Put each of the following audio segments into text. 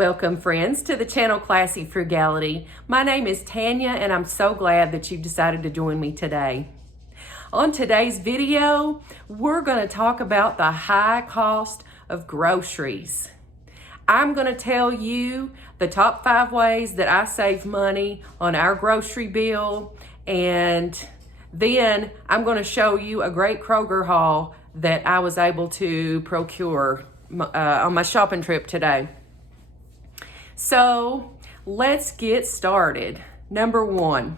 Welcome, friends, to the channel Classy Frugality. My name is Tanya, and I'm so glad that you've decided to join me today. On today's video, we're going to talk about the high cost of groceries. I'm going to tell you the top 5 ways that I save money on our grocery bill, and then I'm going to show you a great Kroger haul that I was able to procure on my shopping trip today. So let's get started. Number 1,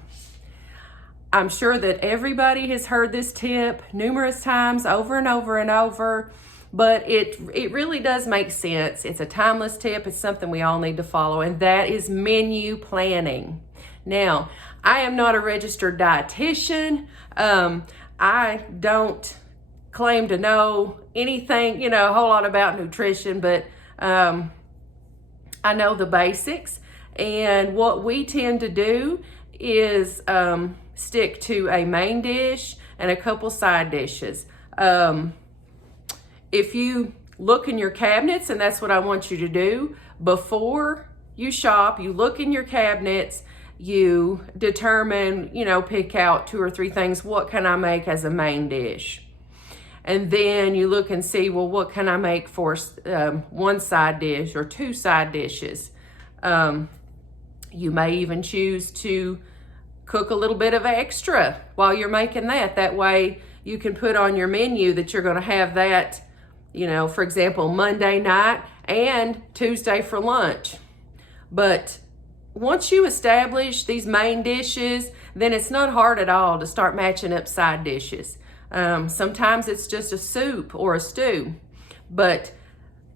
I'm sure that everybody has heard this tip numerous times over and over and over, but it really does make sense. It's a timeless tip. It's something we all need to follow, and that is menu planning. Now, I am not a registered dietitian. I don't claim to know anything, a whole lot about nutrition, but I know the basics, and what we tend to do is stick to a main dish and a couple side dishes. If you look in your cabinets, and that's what I want you to do, before you shop, you look in your cabinets, you determine, pick out 2 or 3 things. What can I make as a main dish? And then you look and see, well, what can I make for 1 side dish or 2 side dishes? You may even choose to cook a little bit of extra while you're making that. That way you can put on your menu that you're going to have that, for example, Monday night and Tuesday for lunch. But once you establish these main dishes, then it's not hard at all to start matching up side dishes. Sometimes it's just a soup or a stew, but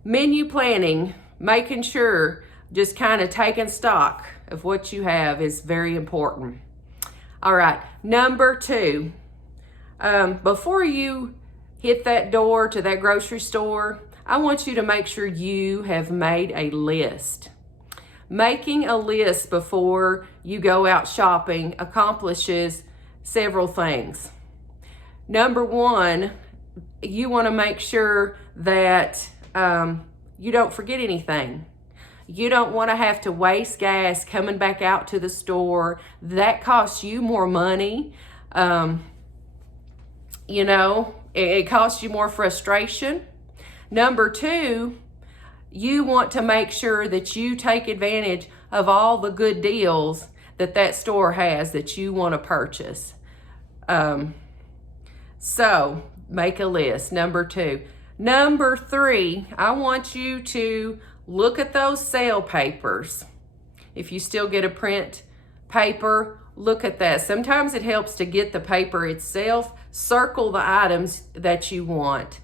menu planning, making sure, just kind of taking stock of what you have is very important. All right, number 2, before you hit that door to that grocery store, I want you to make sure you have made a list. Making a list before you go out shopping accomplishes several things. Number 1, you want to make sure that you don't forget anything. You don't want to have to waste gas coming back out to the store. That costs you more money. It costs you more frustration. Number 2, you want to make sure that you take advantage of all the good deals that store has that you want to purchase. So make a list, number 2. Number 3, I want you to look at those sale papers. If you still get a print paper, look at that. Sometimes it helps to get the paper itself. Circle the items that you want.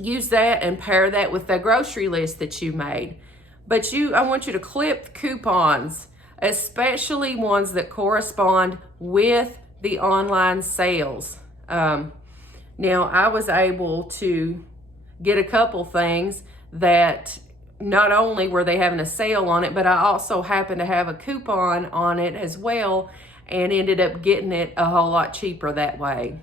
Use that and pair that with the grocery list that you made. But I want you to clip coupons, especially ones that correspond with the online sales. Now, I was able to get a couple things that not only were they having a sale on it, but I also happened to have a coupon on it as well, and ended up getting it a whole lot cheaper that way.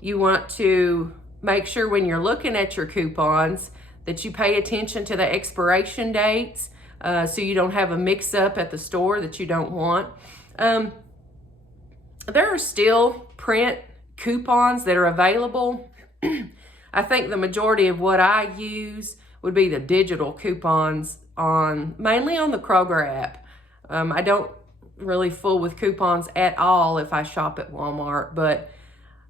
You want to make sure when you're looking at your coupons that you pay attention to the expiration dates, so you don't have a mix-up at the store that you don't want. There are still print coupons that are available. I think the majority of what I use would be the digital coupons mainly on the Kroger app. I don't really fool with coupons at all if I shop at Walmart, but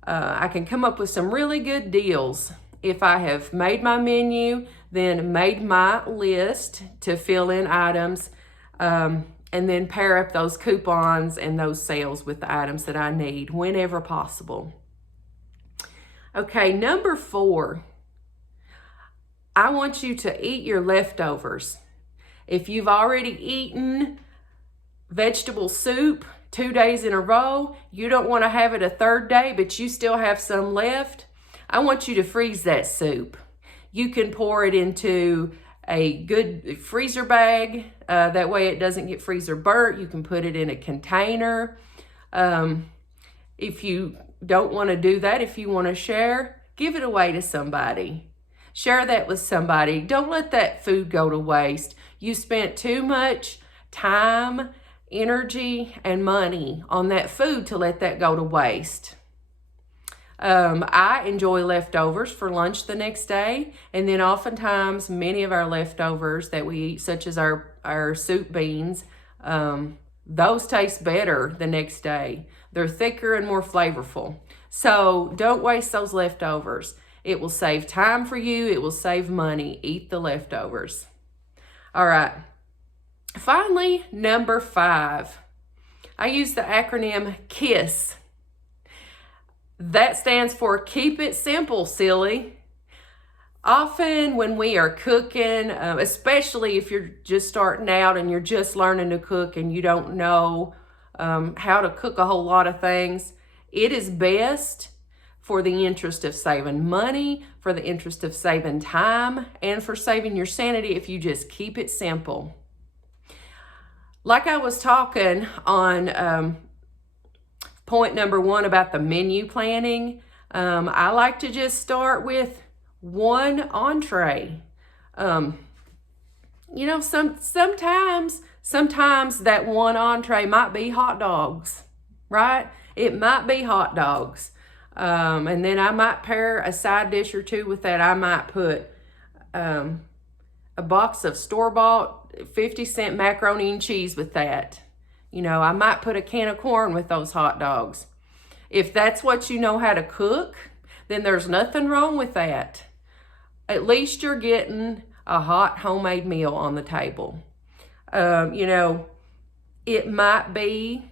I can come up with some really good deals if I have made my menu, then made my list to fill in items, and then pair up those coupons and those sales with the items that I need whenever possible. Okay, number 4, I want you to eat your leftovers. If you've already eaten vegetable soup 2 days in a row, you don't want to have it a 3rd day, but you still have some left, I want you to freeze that soup. You can pour it into a good freezer bag. That way it doesn't get freezer burnt. You can put it in a container. If you don't want to do that, if you want to share, give it away to somebody. Share that with somebody. Don't let that food go to waste. You spent too much time, energy, and money on that food to let that go to waste. I enjoy leftovers for lunch the next day, and then oftentimes many of our leftovers that we eat, such as our soup beans, those taste better the next day. They're thicker and more flavorful. So don't waste those leftovers. It will save time for you. It will save money. Eat the leftovers. All right. Finally, number 5. I use the acronym KISS. That stands for Keep It Simple, Silly. Often when we are cooking, especially if you're just starting out and you're just learning to cook and you don't know how to cook a whole lot of things, it is best for the interest of saving money, for the interest of saving time, and for saving your sanity if you just keep it simple. Like I was talking on point number 1 about the menu planning, I like to just start with one entree. Sometimes that one entree might be hot dogs, right? It might be hot dogs. And then I might pair a side dish or two with that. I might put a box of store-bought 50-cent macaroni and cheese with that. I might put a can of corn with those hot dogs. If that's what you know how to cook, then there's nothing wrong with that. At least you're getting a hot homemade meal on the table. It might be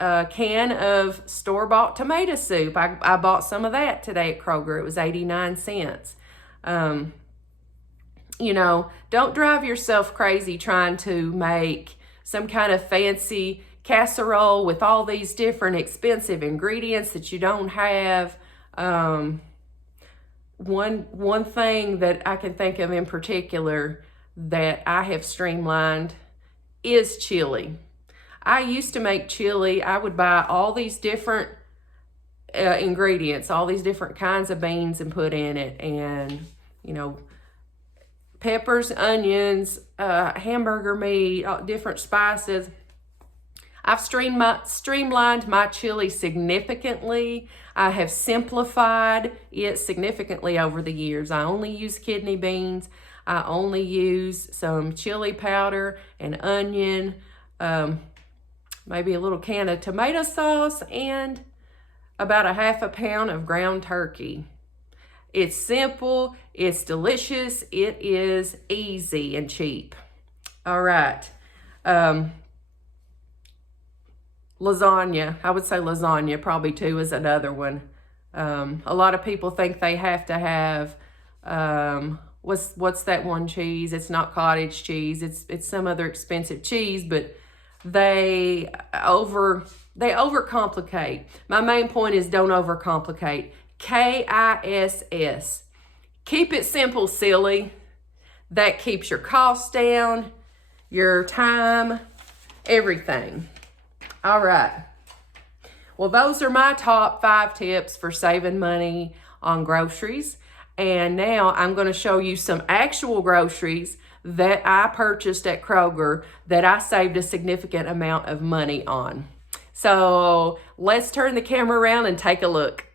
a can of store-bought tomato soup. I bought some of that today at Kroger. It was 89 cents. Don't drive yourself crazy trying to make some kind of fancy casserole with all these different expensive ingredients that you don't have. One thing that I can think of in particular that I have streamlined is chili. I used to make chili. I would buy all these different ingredients, all these different kinds of beans and put in it, and peppers, onions, hamburger meat, different spices. I've streamlined my chili significantly. I have simplified it significantly over the years. I only use kidney beans. I only use some chili powder and onion, maybe a little can of tomato sauce, and about a half a pound of ground turkey. It's simple, it's delicious, it is easy and cheap. All right. Lasagna. I would say lasagna probably too is another one. A lot of people think they have to have what's that one cheese? It's not cottage cheese. It's some other expensive cheese, but they overcomplicate. My main point is don't overcomplicate. KISS. Keep it simple, silly. That keeps your costs down, your time, everything. All right. Well, those are my top 5 tips for saving money on groceries. And now I'm going to show you some actual groceries that I purchased at Kroger that I saved a significant amount of money on. So let's turn the camera around and take a look.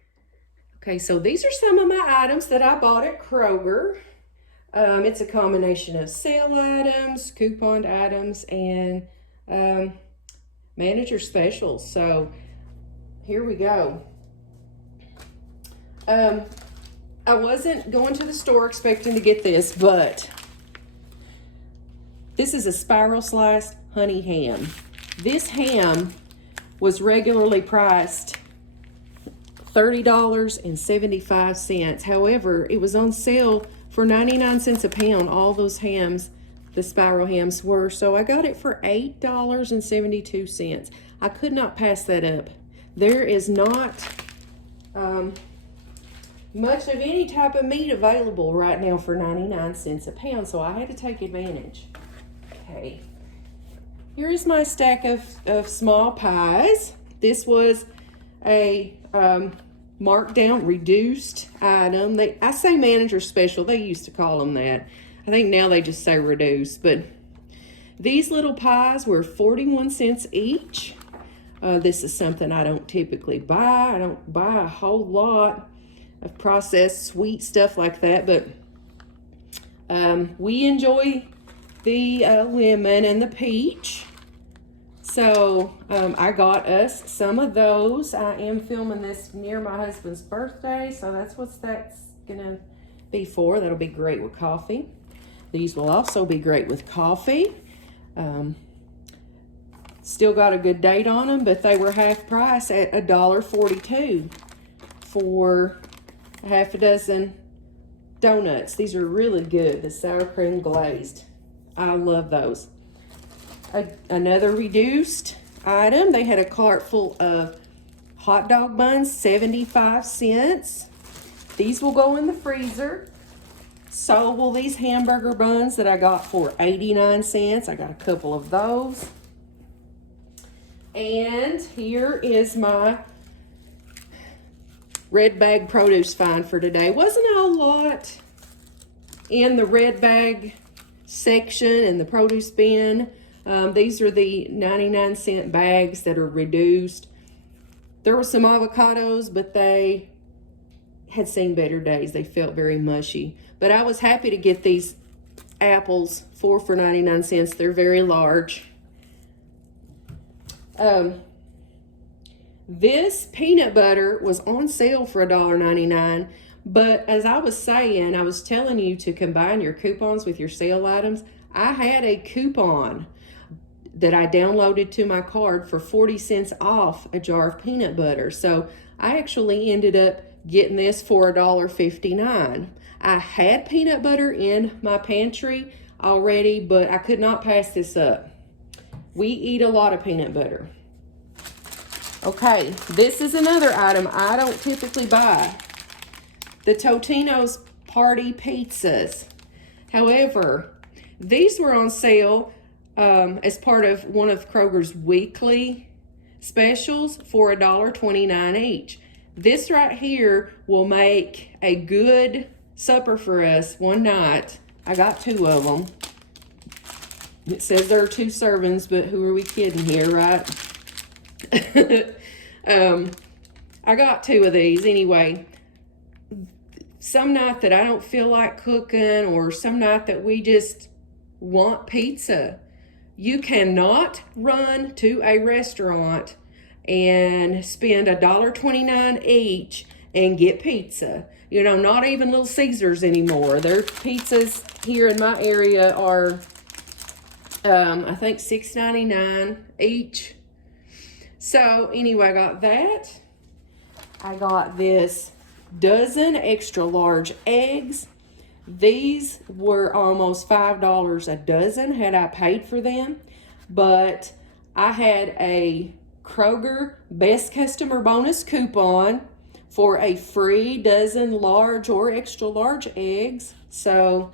Okay, so these are some of my items that I bought at Kroger. It's a combination of sale items, coupon items, and manager specials. So here we go. I wasn't going to the store expecting to get this, but this is a spiral sliced honey ham. This ham was regularly priced $30.75. However, it was on sale for 99 cents a pound. All those hams, the spiral hams were. So I got it for $8.72. I could not pass that up. There is not much of any type of meat available right now for 99 cents a pound, so I had to take advantage. Okay, here is my stack of small pies. This was a markdown reduced item. I say manager special. They used to call them that. I think now they just say reduced. But these little pies were 41 cents each. This is something I don't typically buy. I don't buy a whole lot of processed sweet stuff like that. But we enjoy the lemon and the peach. So I got us some of those. I am filming this near my husband's birthday, so that's gonna be for. That'll be great with coffee. These will also be great with coffee. Still got a good date on them, but they were half price at $1.42 for a half a dozen donuts. These are really good, the sour cream glazed. I love those. Another reduced item, they had a cart full of hot dog buns, 75 cents. These will go in the freezer. So will these hamburger buns that I got for 89 cents. I got a couple of those. And here is my red bag produce find for today. Wasn't a lot in the red bag section in the produce bin. These are the 99-cent bags that are reduced. There were some avocados, but they had seen better days. They felt very mushy. But I was happy to get these apples, 4 for 99 cents. They're very large. This peanut butter was on sale for $1.99. But as I was saying, I was telling you to combine your coupons with your sale items. I had a coupon that I downloaded to my card for 40 cents off a jar of peanut butter. So I actually ended up getting this for $1.59. I had peanut butter in my pantry already, but I could not pass this up. We eat a lot of peanut butter. Okay, this is another item I don't typically buy. The Totino's Party Pizzas. However, these were on sale as part of one of Kroger's weekly specials for $1.29 each. This right here will make a good supper for us one night. I got 2 of them. It says there are 2 servings, but who are we kidding here, right? I got 2 of these anyway. Some night that I don't feel like cooking, or some night that we just want pizza, you cannot run to a restaurant and spend $1.29 each and get pizza. You know, not even Little Caesars anymore. Their pizzas here in my area are, I think, $6.99 each. So anyway, I got that. I got this dozen extra large eggs. These were almost $5 a dozen had I paid for them, but I had a Kroger Best Customer Bonus coupon for a free dozen large or extra large eggs. So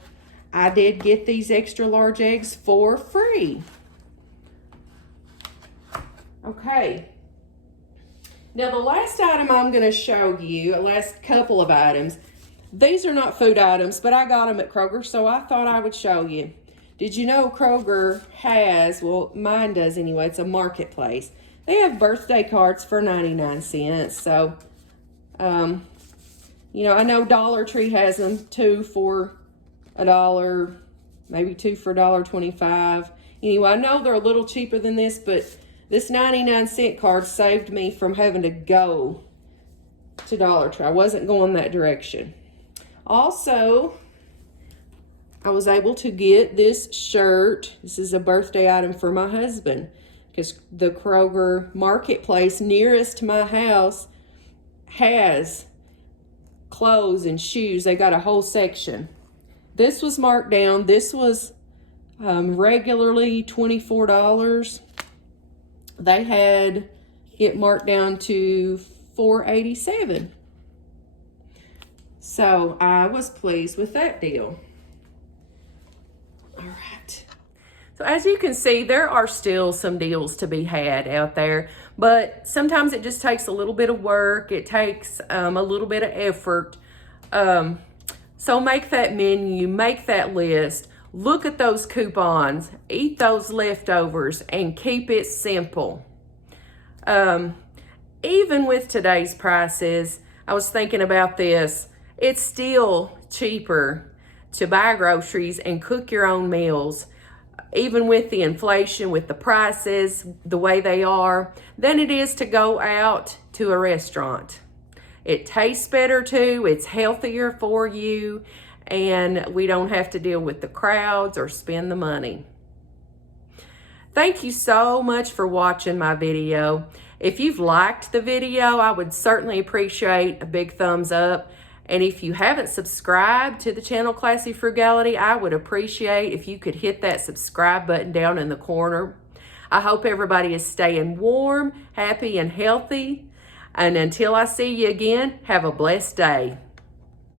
I did get these extra large eggs for free. Okay. Now the last item I'm going to show you, the last couple of items, these are not food items, but I got them at Kroger, so I thought I would show you. Did you know Kroger has, well, mine does anyway, it's a marketplace. They have birthday cards for 99 cents. So, you know, I know Dollar Tree has them, 2 for $1, maybe 2 for $1.25. Anyway, I know they're a little cheaper than this, but this 99-cent card saved me from having to go to Dollar Tree. I wasn't going that direction. Also, I was able to get this shirt. This is a birthday item for my husband, because the Kroger marketplace nearest my house has clothes and shoes. They got a whole section. This was marked down. This was regularly $24. They had it marked down to $4.87. So I was pleased with that deal. All right. So as you can see, there are still some deals to be had out there. But sometimes it just takes a little bit of work. It takes a little bit of effort. So make that menu, make that list, look at those coupons, eat those leftovers, and keep it simple. Even with today's prices, I was thinking about this, it's still cheaper to buy groceries and cook your own meals, even with the inflation, with the prices, the way they are, than it is to go out to a restaurant. It tastes better too, it's healthier for you, and we don't have to deal with the crowds or spend the money. Thank you so much for watching my video. If you've liked the video, I would certainly appreciate a big thumbs up. And if you haven't subscribed to the channel Classy Frugality, I would appreciate if you could hit that subscribe button down in the corner. I hope everybody is staying warm, happy, and healthy. And until I see you again, have a blessed day.